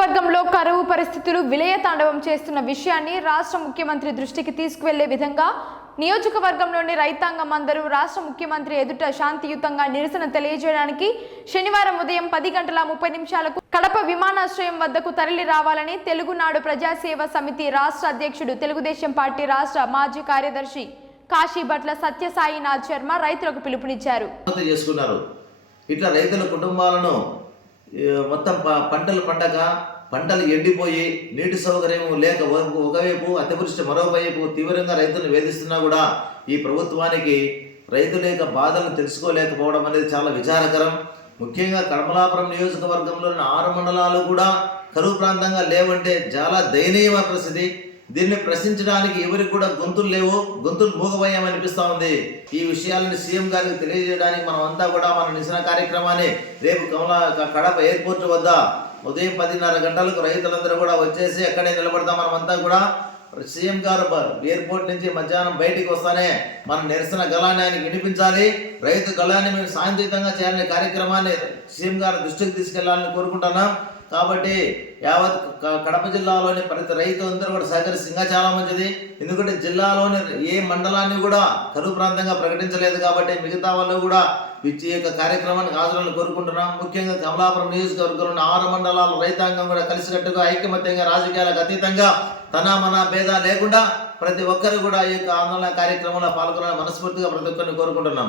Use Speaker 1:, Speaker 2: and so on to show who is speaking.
Speaker 1: నియోజకవర్గంలో కరువు పరిస్థితులు విలయతాండవం చేస్తున్న విషయాన్ని రాష్ట్ర ముఖ్యమంత్రి దృష్టికి తీసుకువెళ్ళే విధంగా నియోజకవర్గంలోని రైతాంగం అందరూ రాష్ట్ర ముఖ్యమంత్రి ఎదుట శాంతియుతంగా నిరసన తెలియజేయడానికి శనివారం ఉదయం పది గంటల ముప్పై నిమిషాలకు కడప విమానాశ్రయం వద్దకు తరలి రావాలని తెలుగునాడు ప్రజాసేవ సమితి రాష్ట్ర అధ్యక్షుడు తెలుగుదేశం పార్టీ రాష్ట్ర మాజీ కార్యదర్శి కాశీభట్ల సత్యసాయినాథ్ శర్మ రైతులకు పిలుపునిచ్చారు.
Speaker 2: ఇట్లా రైతుల కుటుంబాలను మొత్తం ప- పంటలు పండక పంటలు ఎండిపోయి నీటి సౌకర్యం లేక ఒకవైపు అతివృష్టి మరోవైపు తీవ్రంగా రైతులను వేధిస్తున్నా కూడా ఈ ప్రభుత్వానికి రైతుల యొక్క బాధలను తెలుసుకోలేకపోవడం అనేది చాలా విచారకరం. ముఖ్యంగా కడమలాపురం నియోజకవర్గంలోని ఆరు మండలాలు కూడా కరువు ప్రాంతంగా లేవంటే చాలా దయనీయమైన పరిస్థితి. దీన్ని ప్రశ్నించడానికి ఎవరికి కూడా గొంతులు లేవు గొంతులు మూగబోయాం అనిపిస్తూ ఉంది. ఈ విషయాలను సీఎం గారికి తెలియజేయడానికి మనం అంతా కూడా మన నిరసన కార్యక్రమాన్ని రేపు కమలా కడప ఎయిర్పోర్ట్ వద్ద ఉదయం పదిన్నర గంటలకు రైతులందరూ కూడా వచ్చేసి అక్కడే నిలబడతాం. మనమంతా కూడా సీఎం గారు ఎయిర్పోర్ట్ నుంచి మధ్యాహ్నం బయటికి వస్తానే మన నిరసన గళాన్ని ఆయనకి వినిపించాలి. రైతు గళాన్ని మేము శాంతియుతంగా చేయాలనే కార్యక్రమాన్ని సీఎం గారి దృష్టికి తీసుకెళ్ళాలని కోరుకుంటున్నాం. కాబట్టి యావత్ క- కడప జిల్లాలోని ప్రతి రైతు అందరూ కూడా సహకరిస్తే చాలా మంచిది ఎందుకంటే జిల్లాలోని ఏ మండలాన్ని కూడా కరువు ప్రాంతంగా ప్రకటించలేదు కాబట్టి మిగతా వాళ్ళు కూడా ఇచ్చి ఈ యొక్క కార్యక్రమానికి హాజరులను కోరుకుంటున్నాం. ముఖ్యంగా కమలాపురం నియోజకవర్గంలోని ఆరు మండలాల రైతాంగం కూడా కలిసికట్టుగా ఐక్యమత్యంగా రాజకీయాలకు అతీతంగా తన మన భేద లేకుండా ప్రతి ఒక్కరు కూడా ఈ యొక్క ఆందోళన కార్యక్రమంలో పాల్గొనాలని మనస్ఫూర్తిగా ప్రతి ఒక్కరిని కోరుకుంటున్నాం.